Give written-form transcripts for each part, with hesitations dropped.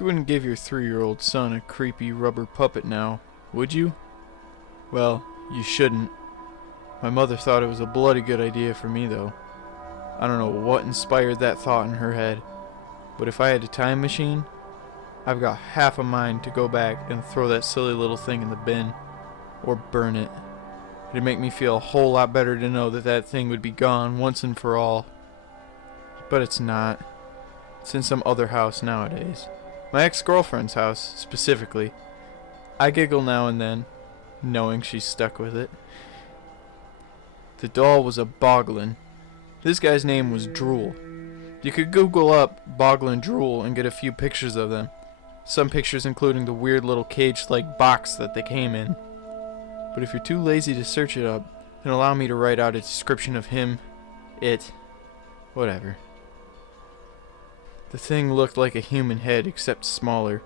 You wouldn't give your 3-year-old son a creepy rubber puppet now, would you? Well, you shouldn't. My mother thought it was a bloody good idea for me, though. I don't know what inspired that thought in her head, but if I had a time machine, I've got half a mind to go back and throw that silly little thing in the bin, or burn it. It'd make me feel a whole lot better to know that that thing would be gone once and for all. But it's not. It's in some other house nowadays. My ex-girlfriend's house, specifically. I giggle now and then, knowing she's stuck with it. The doll was a Boglin. This guy's name was Drool. You could Google up Boglin Drool and get a few pictures of them. Some pictures including the weird little cage-like box that they came in. But if you're too lazy to search it up, then allow me to write out a description of him, it, whatever. The thing looked like a human head, except smaller.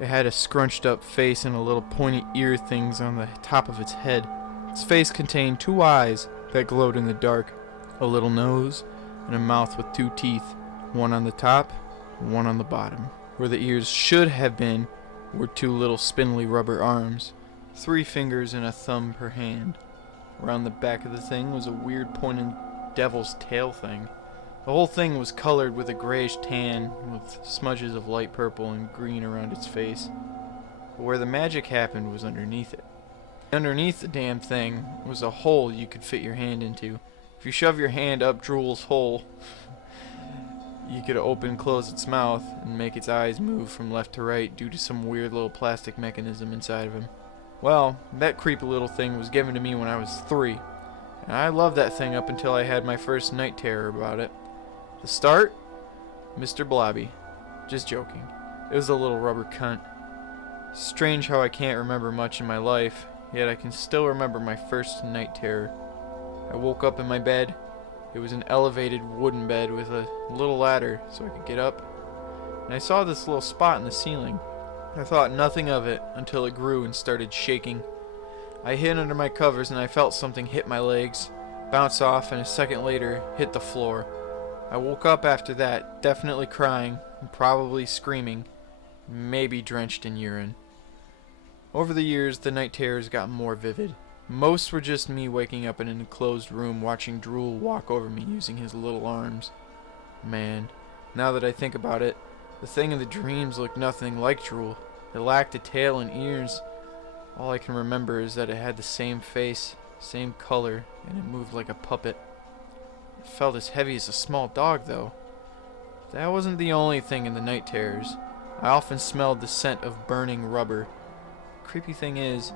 It had a scrunched up face and a little pointy ear things on the top of its head. Its face contained 2 eyes that glowed in the dark, a little nose, and a mouth with 2 teeth, one on the top, and one on the bottom. Where the ears should have been were 2 little spindly rubber arms, 3 fingers and a thumb per hand. Around the back of the thing was a weird pointed devil's tail thing. The whole thing was colored with a grayish tan with smudges of light purple and green around its face. But where the magic happened was underneath it. Underneath the damn thing was a hole you could fit your hand into. If you shove your hand up Drool's hole, you could open and close its mouth and make its eyes move from left to right due to some weird little plastic mechanism inside of him. Well, that creepy little thing was given to me when I was 3, and I loved that thing up until I had my first night terror about it. The start? Mr. Blobby. Just joking. It was a little rubber cunt. Strange how I can't remember much in my life, yet I can still remember my first night terror. I woke up in my bed. It was an elevated wooden bed with a little ladder so I could get up, and I saw this little spot in the ceiling. I thought nothing of it until it grew and started shaking. I hid under my covers and I felt something hit my legs, bounce off, and a second later hit the floor. I woke up after that, definitely crying and probably screaming, maybe drenched in urine. Over the years, the night terrors got more vivid. Most were just me waking up in an enclosed room watching Drool walk over me using his little arms. Man, now that I think about it, the thing in the dreams looked nothing like Drool. It lacked a tail and ears. All I can remember is that it had the same face, same color, and it moved like a puppet. It felt as heavy as a small dog, though. That wasn't the only thing in the night terrors. I often smelled the scent of burning rubber. The creepy thing is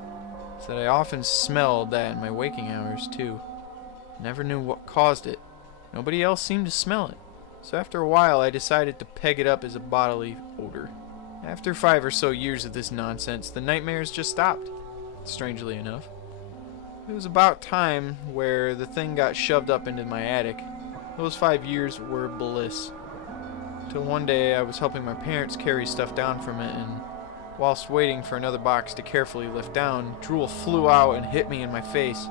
that I often smelled that in my waking hours, too. Never knew what caused it. Nobody else seemed to smell it. So after a while, I decided to peg it up as a bodily odor. After 5 or so years of this nonsense, the nightmares just stopped, strangely enough. It was about time where the thing got shoved up into my attic. Those 5 years were bliss. Till one day I was helping my parents carry stuff down from it, and whilst waiting for another box to carefully lift down, Drool flew out and hit me in my face.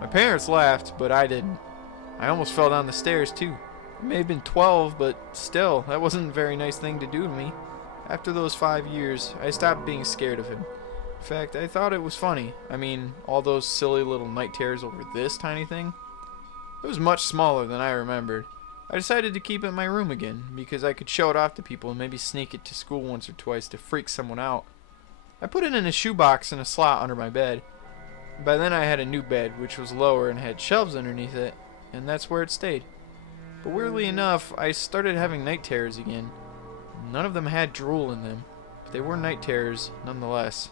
My parents laughed, but I didn't. I almost fell down the stairs too. I may have been 12, but still, that wasn't a very nice thing to do to me. After those 5 years, I stopped being scared of him. In fact, I thought it was funny. I mean, all those silly little night terrors over this tiny thing. It was much smaller than I remembered. I decided to keep it in my room again, because I could show it off to people and maybe sneak it to school once or twice to freak someone out. I put it in a shoebox in a slot under my bed. By then I had a new bed, which was lower and had shelves underneath it, and that's where it stayed. But weirdly enough, I started having night terrors again. None of them had Drool in them, but they were night terrors nonetheless.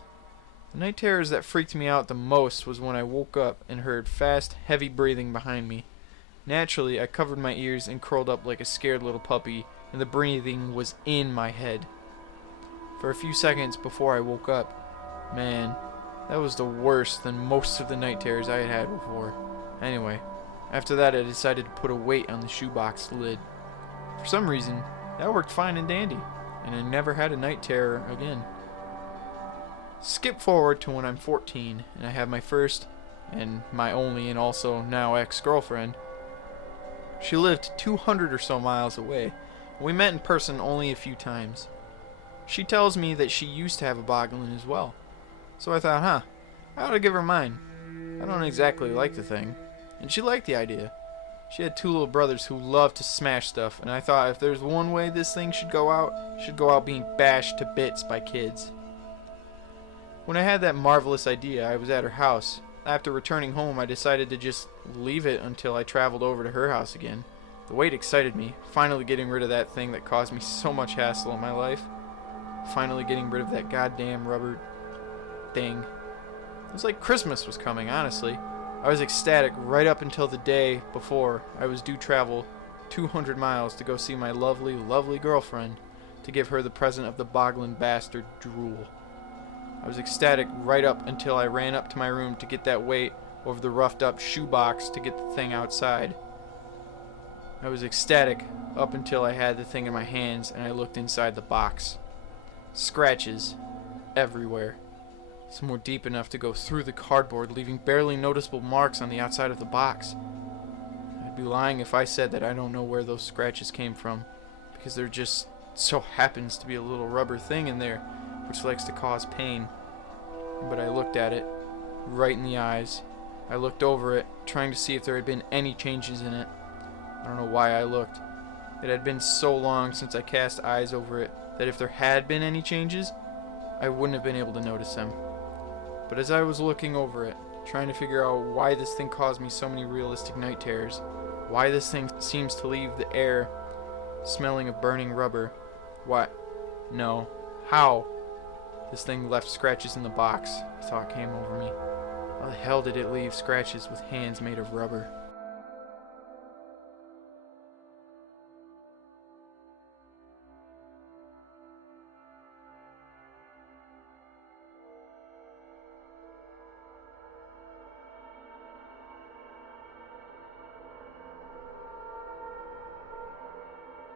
The night terrors that freaked me out the most was when I woke up and heard fast, heavy breathing behind me. Naturally, I covered my ears and curled up like a scared little puppy, and the breathing was in my head. For a few seconds before I woke up, man, that was the worst than most of the night terrors I had had before. Anyway, after that I decided to put a weight on the shoebox lid. For some reason, that worked fine and dandy, and I never had a night terror again. Skip forward to when I'm 14, and I have my first, and my only and also now ex-girlfriend. She lived 200 or so miles away. We met in person only a few times. She tells me that she used to have a Boglin as well. So I thought, I ought to give her mine. I don't exactly like the thing. And she liked the idea. She had 2 little brothers who loved to smash stuff, and I thought if there's one way this thing should go out being bashed to bits by kids. When I had that marvelous idea, I was at her house. After returning home, I decided to just leave it until I traveled over to her house again. The wait excited me, finally getting rid of that thing that caused me so much hassle in my life. Finally getting rid of that goddamn rubber thing. It was like Christmas was coming, honestly. I was ecstatic right up until the day before I was due travel 200 miles to go see my lovely, lovely girlfriend to give her the present of the Boglin bastard drool. I was ecstatic right up until I ran up to my room to get that weight over the roughed up shoebox to get the thing outside. I was ecstatic up until I had the thing in my hands and I looked inside the box. Scratches everywhere. Some were deep enough to go through the cardboard, leaving barely noticeable marks on the outside of the box. I'd be lying if I said that I don't know where those scratches came from, because there just so happens to be a little rubber thing in there which likes to cause pain. But I looked at it, right in the eyes. I looked over it, trying to see if there had been any changes in it. I don't know why I looked. It had been so long since I cast eyes over it that if there had been any changes, I wouldn't have been able to notice them. But as I was looking over it, trying to figure out why this thing caused me so many realistic night terrors, why this thing seems to leave the air smelling of burning rubber, how this thing left scratches in the box, a thought came over me. How the hell did it leave scratches with hands made of rubber?